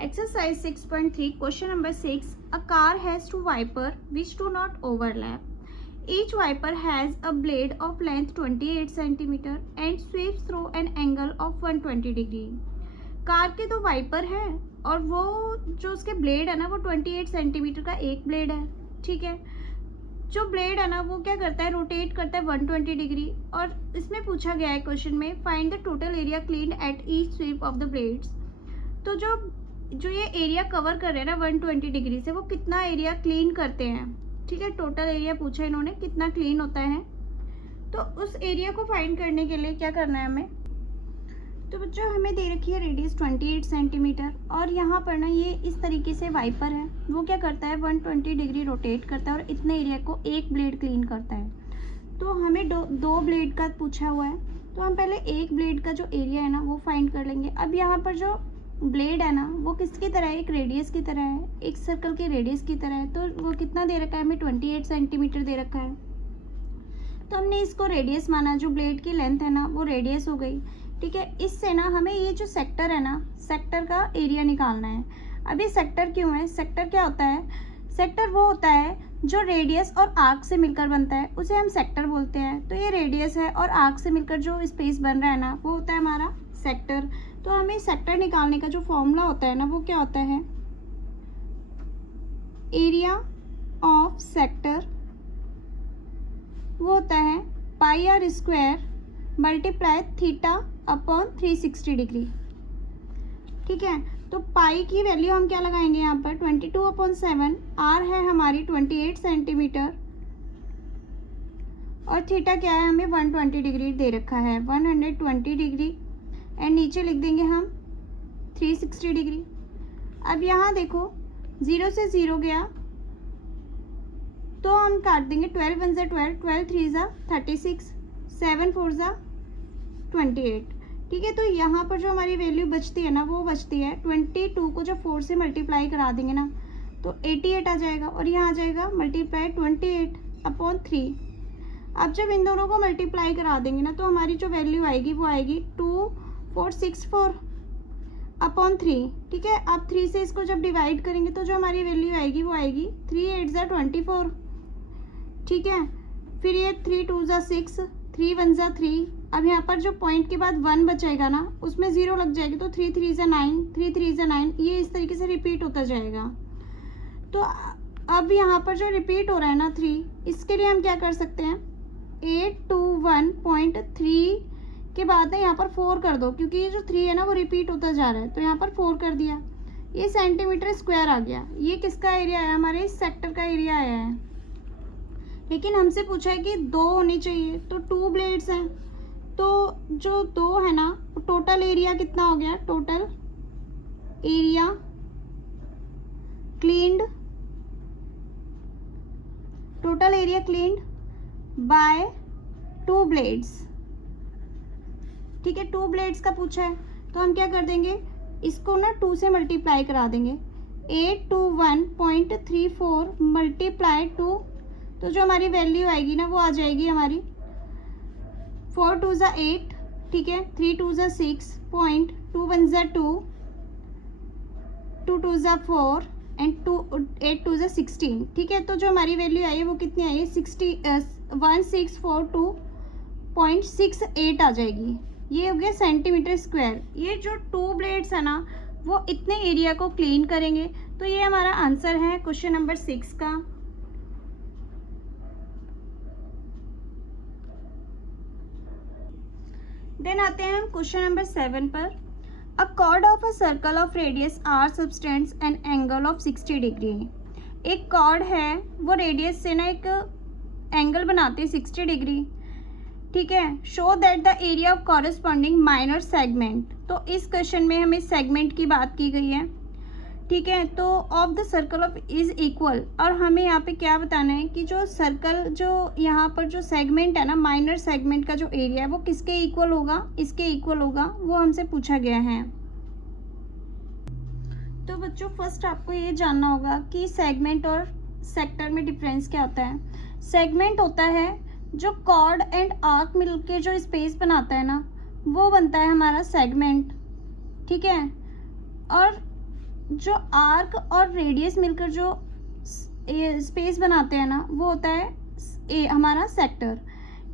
Exercise 6.3, question number 6. A car has two wipers which do not overlap. Each wiper has a blade of length 28 cm and sweeps through an angle of 120 degree. Car के दो wiper हैं और वो जो उसके blade है ना वो 28 सेंटीमीटर का एक ब्लेड है, ठीक है। जो ब्लेड है ना वो क्या करता है, रोटेट करता है 120 डिग्री। और इसमें पूछा गया है क्वेश्चन में, find the total area clean at each sweep of the blades. तो जो ये एरिया कवर कर रहे हैं ना 120 डिग्री से, वो कितना एरिया क्लीन करते हैं, ठीक है। टोटल एरिया पूछा इन्होंने, कितना क्लीन होता है। तो उस एरिया को फाइंड करने के लिए क्या करना है हमें, तो बच्चों हमें दे रखी है रेडियस 28 सेंटीमीटर और यहाँ पर ना ये इस तरीके से वाइपर है, वो क्या करता है 120 डिग्री रोटेट करता है और इतने एरिया को एक ब्लेड क्लीन करता है। तो हमें दो ब्लेड का पूछा हुआ है, तो हम पहले एक ब्लेड का जो एरिया है ना वो फाइंड कर लेंगे। अब यहाँ पर जो ब्लेड है ना वो किसकी तरह है, एक रेडियस की तरह है, एक सर्कल की रेडियस की तरह है। तो वो कितना दे रखा है हमें, 28 सेंटीमीटर दे रखा है। तो हमने इसको रेडियस माना, जो ब्लेड की लेंथ है ना वो रेडियस हो गई, ठीक है। इससे ना हमें ये जो सेक्टर है ना, सेक्टर का एरिया निकालना है। अब ये सेक्टर क्यों है, सेक्टर क्या होता है, सेक्टर वो होता है जो रेडियस और आर्क से मिलकर बनता है, उसे हम सेक्टर बोलते हैं। तो ये रेडियस है और आर्क से मिलकर जो स्पेस बन रहा है ना वो होता है हमारा सेक्टर। तो हमें सेक्टर निकालने का जो फॉर्मूला होता है ना वो क्या होता है, एरिया ऑफ सेक्टर वो होता है pi r square multiply theta upon 360 degree, ठीक है। तो पाई की वैल्यू हम क्या लगाएंगे यहाँ पर 22/7, आर है हमारी 28 सेंटीमीटर और थीटा क्या है हमें 120 डिग्री दे रखा है, 120 डिग्री एंड नीचे लिख देंगे हम 360 डिग्री। अब यहाँ देखो 0 से 0 गया तो हम काट देंगे, 12 1 ज़ा 12, 12 3 ज़ा 36, 7 4 ज़ा 28, ठीक है। तो यहाँ पर जो हमारी वैल्यू बचती है ना वो बचती है 22 को जब 4 से मल्टीप्लाई करा देंगे ना तो 88 आ जाएगा और यहाँ आ जाएगा मल्टीप्लाई 28/3। अब जब इन दोनों को मल्टीप्लाई करा देंगे ना तो हमारी जो वैल्यू आएगी वो आएगी 2464/3, ठीक है। अब 3 से इसको जब डिवाइड करेंगे तो जो हमारी वैल्यू आएगी वो आएगी 3 8 ज़ा 24, ठीक है। फिर ये 3 2 ज़ा 6, 3 1 ज़ा 3। अब यहाँ पर जो पॉइंट के बाद 1 बचेगा ना उसमें 0 लग जाएगी, तो 3 3 ज़ा 9, 3 3 ज़ा 9, ये इस तरीके से रिपीट होता जाएगा। तो अब यहाँ पर जो रिपीट हो रहा है ना 3, इसके लिए हम क्या कर सकते हैं, 821.3 के बाद ना यहाँ पर 4 कर दो, क्योंकि ये जो 3 है ना वो रिपीट होता जा रहा है, तो यहाँ पर 4 कर दिया, ये सेंटीमीटर स्क्वायर आ गया। ये किसका एरिया है, हमारे इस सेक्टर का एरिया आया है। लेकिन हमसे पूछा है कि 2 होनी चाहिए, तो 2 ब्लेड्स हैं, तो जो 2 है ना टोटल एरिया कितना हो गया, total area cleaned, total area cleaned by 2 blades, ठीक है। 2 ब्लेड्स का पूछा है तो हम क्या कर देंगे, इसको ना 2 से मल्टीप्लाई करा देंगे, 821.34 मल्टीप्लाई 2, तो जो हमारी वैल्यू आएगी ना वो आ जाएगी हमारी 4 2 ज़ा 8, ठीक है, 3 2 ज़ा 6, 2 1 ज़ा 2, 2 2 ज़ा 4 एंड 8 2 ज़ा 16, ठीक है। तो जो हमारी वैल्यू आई है वो कितनी आई है 1642.68 आ जाएगी। ये हो गया सेंटीमीटर स्क्वायर। ये जो 2 ब्लेड्स है ना वो इतने एरिया को क्लीन करेंगे। तो ये हमारा आंसर है क्वेश्चन नंबर 6 का। देन आते हैं हम क्वेश्चन नंबर 7 पर। A chord of a circle of radius R subtends an angle of 60 degree. एक कॉर्ड है वो रेडियस से ना एक एंगल बनाते हैं 60 डिग्री, ठीक है। Show that the area of corresponding minor segment. तो इस क्वेश्चन में हमें सेगमेंट की बात की गई है, ठीक है। तो of the circle of is equal, और हमें यहाँ पे क्या बताना है कि जो सर्कल, जो यहाँ पर जो सेगमेंट है ना, माइनर सेगमेंट का जो एरिया है वो किसके इक्वल होगा, इसके इक्वल होगा, वो हमसे पूछा गया है। तो बच्चों फर्स्ट आपको ये जानना होगा कि सेगमेंट और सेक्टर में डिफरेंस क्या होता है। सेगमेंट होता है जो कॉर्ड एंड आर्क मिलके जो स्पेस बनाता है ना वो बनता है हमारा सेगमेंट, ठीक है। और जो आर्क और रेडियस मिलकर जो स्पेस बनाते हैं ना, वो होता है हमारा सेक्टर।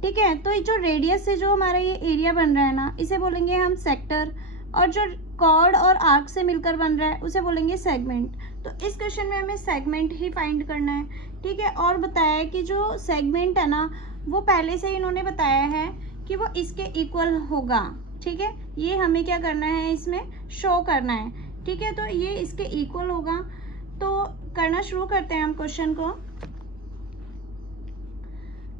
ठीक है, तो ये जो रेडियस से जो हमारा ये एरिया बन रहा है ना, इसे बोलेंगे हम सेक्टर, और जो कॉर्ड और आर्क से मिलकर बन रहा है उसे बोलेंगे सेगमेंट। तो इस क्वेश्चन में हमें सेगमेंट ही फाइंड करना है। ठीक है, और बताया है कि जो सेगमेंट है ना, वो पहले से ही इन्होंने बताया है कि वो इसके इक्वल होगा। ठीक है, ये हमें क्या करना है, इसमें शो करना है। ठीक है, तो ये इसके इक्वल होगा। तो करना शुरू करते हैं हम क्वेश्चन को।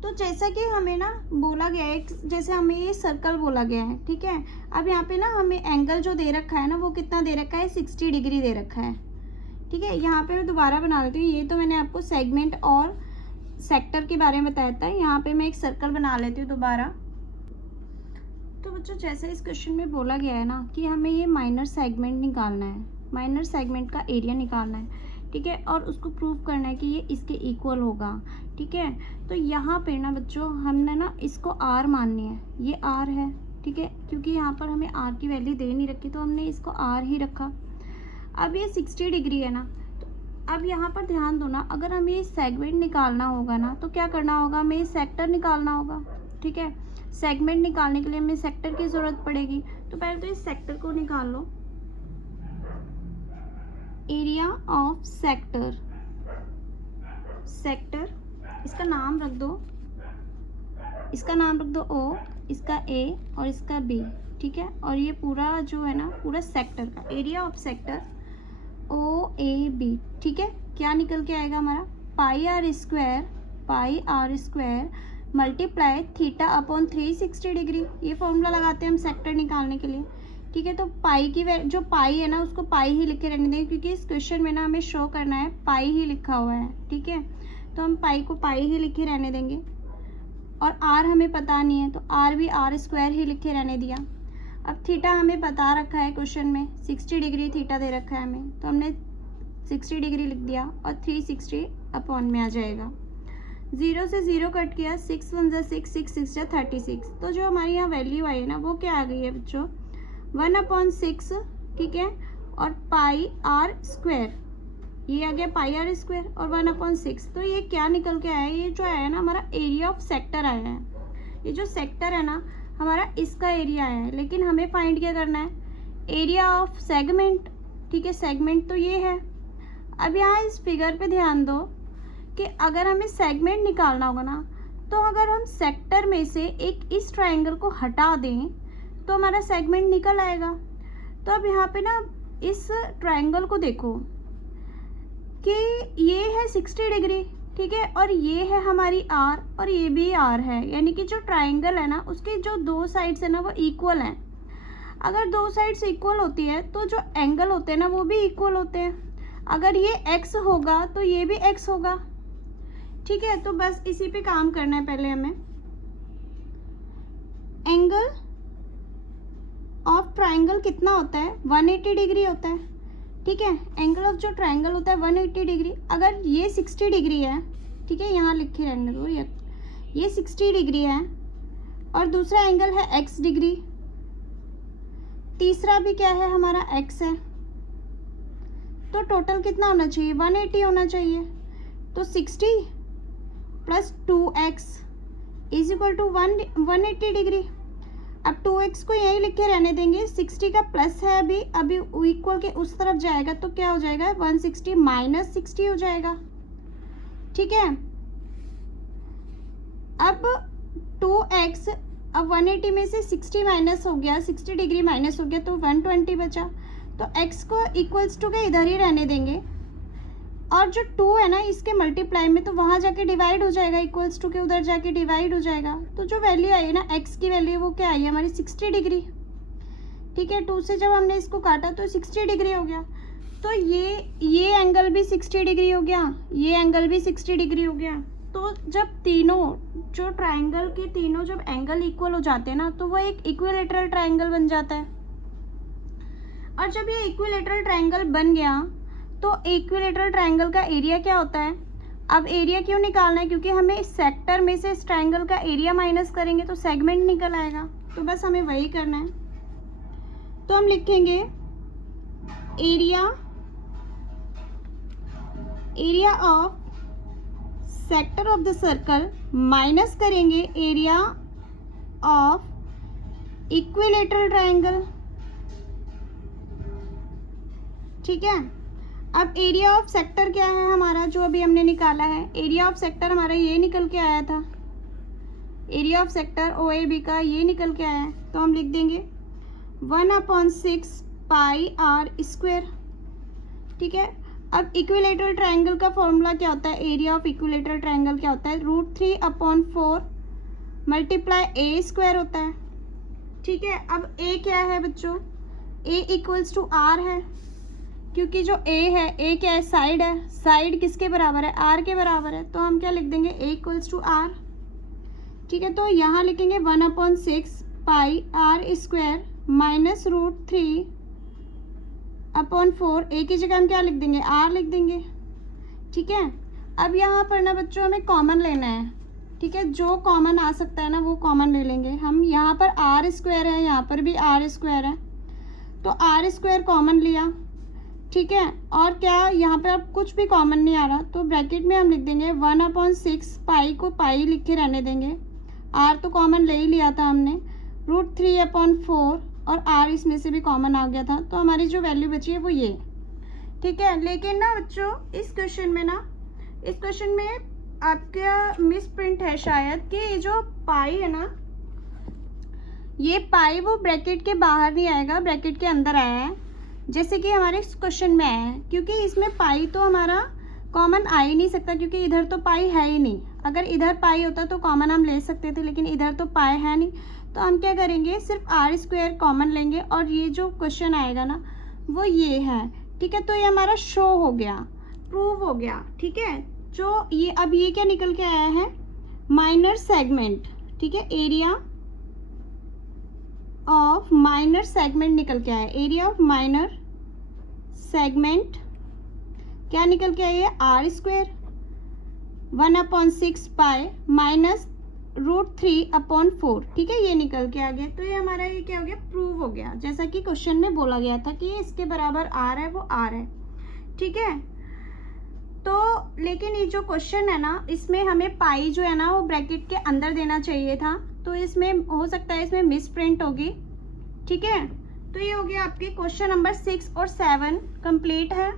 तो जैसा कि हमें ना बोला गया है, जैसे हमें ये सर्कल बोला गया है। ठीक है, अब यहाँ पे ना हमें एंगल जो दे रखा है ना, वो कितना दे रखा है, 60 डिग्री दे रखा है। ठीक है, यहाँ पे मैं दोबारा बना लेती हूँ। ये तो मैंने आपको सेगमेंट और सेक्टर के बारे में बताया था। यहाँ पे मैं एक सर्कल बना लेती हूँ दोबारा। तो बच्चों, जैसे इस क्वेश्चन में बोला गया है ना कि हमें ये माइनर सेगमेंट निकालना है, माइनर सेगमेंट का एरिया निकालना है। ठीक है, और उसको प्रूव करना है कि ये इसके इक्वल होगा। ठीक है, तो यहाँ पे ना बच्चों हमने ना इसको आर माननी है, ये आर है। ठीक है, क्योंकि यहाँ पर हमें आर की वैल्यू दे नहीं रखी, तो हमने इसको आर ही रखा। अब ये 60 डिग्री है ना, तो अब यहाँ पर ध्यान दो ना, अगर हमें सेगमेंट निकालना होगा ना, तो क्या करना होगा, हमें सेक्टर निकालना होगा। ठीक है, सेगमेंट निकालने के लिए हमें सेक्टर की ज़रूरत पड़ेगी। तो पहले तो इस सेक्टर को निकाल लो। एरिया ऑफ सेक्टर, सेक्टर इसका नाम रख दो, इसका नाम रख दो ओ, इसका ए और इसका बी। ठीक है, और ये पूरा जो है ना, पूरा सेक्टर का area of sector O A B. ठीक है, क्या निकल के आएगा हमारा, pi r square multiply theta upon 360 degree. ये फॉर्मूला लगाते हैं हम सेक्टर निकालने के लिए। ठीक है, तो पाई की जो पाई है ना, उसको पाई ही लिखे रहने देंगे, क्योंकि इस क्वेश्चन में ना हमें शो करना है पाई ही लिखा हुआ है। ठीक है, तो हम पाई को पाई ही लिखे रहने देंगे, और आर हमें पता नहीं है, तो आर भी आर स्क्वायर ही लिखे रहने दिया। अब थीटा हमें बता रखा है क्वेश्चन में, 60 डिग्री थीटा दे रखा है हमें, तो हमने 60 डिग्री लिख दिया, और 360 अपॉन में आ जाएगा। 0 से 0 कट किया, 6 1 जा 6, 6 6 जा 36। तो जो हमारी यहाँ वैल्यू आई है ना, वो क्या आ गई है बच्चों, 1/6। ठीक है, और पाई आर स्क्वायर, ये आ गया पाई आर स्क्वायर, और 1/6। तो ये क्या निकल के आया है, ये जो आया है ना हमारा एरिया ऑफ सेक्टर आया है। ये जो सेक्टर है ना हमारा, इसका एरिया आया है, लेकिन हमें फाइंड क्या करना है, एरिया ऑफ सेगमेंट। ठीक है, सेगमेंट तो ये है। अब यहाँ इस फिगर पे ध्यान दो कि अगर हमें सेगमेंट निकालना होगा ना, तो अगर हम सेक्टर में से एक इस ट्रायंगल को हटा दें तो हमारा सेगमेंट निकल आएगा। तो अब यहाँ पे ना इस ट्रायंगल को देखो कि ये है 60 डिग्री। ठीक है, और ये है हमारी आर, और ये भी आर है, यानी कि जो ट्रायंगल है ना, उसके जो दो साइड्स है ना, वो इक्वल हैं। अगर दो साइड्स इक्वल होती है तो जो एंगल होते हैं ना, वो भी इक्वल होते हैं। अगर ये x होगा तो ये भी x होगा। ठीक है, तो बस इसी पे काम करना है पहले हमें। एंगल ऑफ ट्रायंगल कितना होता है, 180 डिग्री होता है। ठीक है, एंगल ऑफ जो ट्रायंगल होता है 180 डिग्री। अगर ये 60 डिग्री है, ठीक है, यहाँ लिखे रहने दो, ये 60 डिग्री है, और दूसरा एंगल है x डिग्री, तीसरा भी क्या है हमारा x है, तो टोटल कितना होना चाहिए, 180 होना चाहिए। तो 60 plus 2x is equal to 180 degree. अब 2x को यहीं लिखे रहने देंगे, 60 का प्लस है अभी इक्वल के उस तरफ जाएगा, तो क्या हो जाएगा, 160 माइनस 60 हो जाएगा। ठीक है, अब 2x, अब 180 में से 60 माइनस हो गया, 60 डिग्री माइनस हो गया, तो 120 बचा। तो x को इक्वल्स टू के इधर ही रहने देंगे, और जो 2 है ना इसके मल्टीप्लाई में, तो वहाँ जाके डिवाइड हो जाएगा, इक्वल्स टू के उधर जाके डिवाइड हो जाएगा। तो जो वैल्यू आई है ना x की वैल्यू, वो क्या आई है हमारी, 60 डिग्री। ठीक है, 2 से जब हमने इसको काटा तो 60 डिग्री हो गया। तो ये एंगल भी 60 डिग्री हो गया, ये एंगल भी 60 डिग्री हो गया। तो जब तीनों जो ट्राइंगल के तीनों जब एंगल इक्वल हो जाते हैं ना, तो वो एक इक्विलेटरल ट्राइंगल बन जाता है। और जब ये इक्विलेटरल ट्राइंगल बन गया, तो इक्विलेटरल ट्राइंगल का एरिया क्या होता है। अब एरिया क्यों निकालना है, क्योंकि हमें इस सेक्टर में से इस ट्राइंगल का एरिया माइनस करेंगे तो सेगमेंट निकल आएगा। तो बस हमें वही करना है। तो हम लिखेंगे area area of sector of the circle minus करेंगे एरिया ऑफ इक्विलेटरल ट्रायंगल। ठीक है, अब एरिया ऑफ सेक्टर क्या है हमारा, जो अभी हमने निकाला है, एरिया ऑफ सेक्टर हमारा ये निकल के आया था, area of sector O A B का ये निकल के आया है, तो हम लिख देंगे 1/6 पाई आर स्क्वायर। ठीक है, अब इक्विलेटरल ट्रायंगल का फॉर्मूला क्या होता है, एरिया ऑफ इक्विलेटरल ट्रायंगल क्या होता है, √3/4 मल्टीप्लाई ए स्क्वायर होता है। ठीक है, अब ए क्या है बच्चों, ए इक्वल्स टू आर है, क्योंकि जो ए है, ए क्या है, साइड है, साइड किसके बराबर है, आर के बराबर है, तो हम क्या लिख देंगे, ए इक्वल्स टू आर। ठीक है, तो यहाँ लिखेंगे 1/6 पाई आर स्क्वायर माइनस √3/4, ए की जगह हम क्या लिख देंगे, आर लिख देंगे। ठीक है, अब यहाँ पर ना बच्चों हमें कॉमन लेना है। ठीक है, जो कॉमन आ सकता है ना वो कॉमन ले लेंगे हम। यहाँ पर आर स्क्वायर है, यहाँ पर भी आर स्क्वायर है, तो आर स्क्वायर कॉमन लिया। ठीक है, और क्या यहाँ पर अब कुछ भी कॉमन नहीं आ रहा, तो ब्रैकेट में हम लिख देंगे 1/6 पाई को पाई लिख के रहने देंगे, आर तो कॉमन ले ही लिया था हमने, √3/4 और आर इसमें से भी कॉमन आ गया था, तो हमारी जो वैल्यू बची है वो ये। ठीक है, लेकिन ना बच्चों इस क्वेश्चन में आपका मिस प्रिंट है शायद, कि ये जो पाई है ना, ये पाई वो ब्रैकेट के बाहर नहीं आएगा, ब्रैकेट के अंदर आया है, जैसे कि हमारे इस क्वेश्चन में आया है, क्योंकि इसमें पाई तो हमारा कॉमन आ ही नहीं सकता, क्योंकि इधर तो पाई है ही नहीं। अगर इधर पाई होता तो कॉमन हम ले सकते थे, लेकिन इधर तो पाई है नहीं, तो हम क्या करेंगे, सिर्फ आर स्क्वायर कॉमन लेंगे, और ये जो क्वेश्चन आएगा ना वो ये है। ठीक है, तो ये हमारा शो हो गया, प्रूव हो गया। ठीक है, जो ये अब ये क्या निकल के आया है, माइनर सेगमेंट। ठीक है, एरिया ऑफ माइनर सेगमेंट निकल के आया, एरिया ऑफ माइनर सेगमेंट क्या निकल के आया, आर स्क्वायर 1/6 पाई माइनस √3/4। ठीक है, ये निकल के आ गया, तो ये हमारा ये क्या हो गया, प्रूव हो गया, जैसा कि क्वेश्चन में बोला गया था कि इसके बराबर आर है, वो आर है। ठीक है, तो लेकिन ये जो क्वेश्चन है ना, इसमें हमें पाई जो है ना वो ब्रैकेट के अंदर देना चाहिए था, तो इसमें हो सकता है इसमें मिस प्रिंट होगी। ठीक है, तो ये हो गया आपके क्वेश्चन नंबर 6 और 7 कंप्लीट है।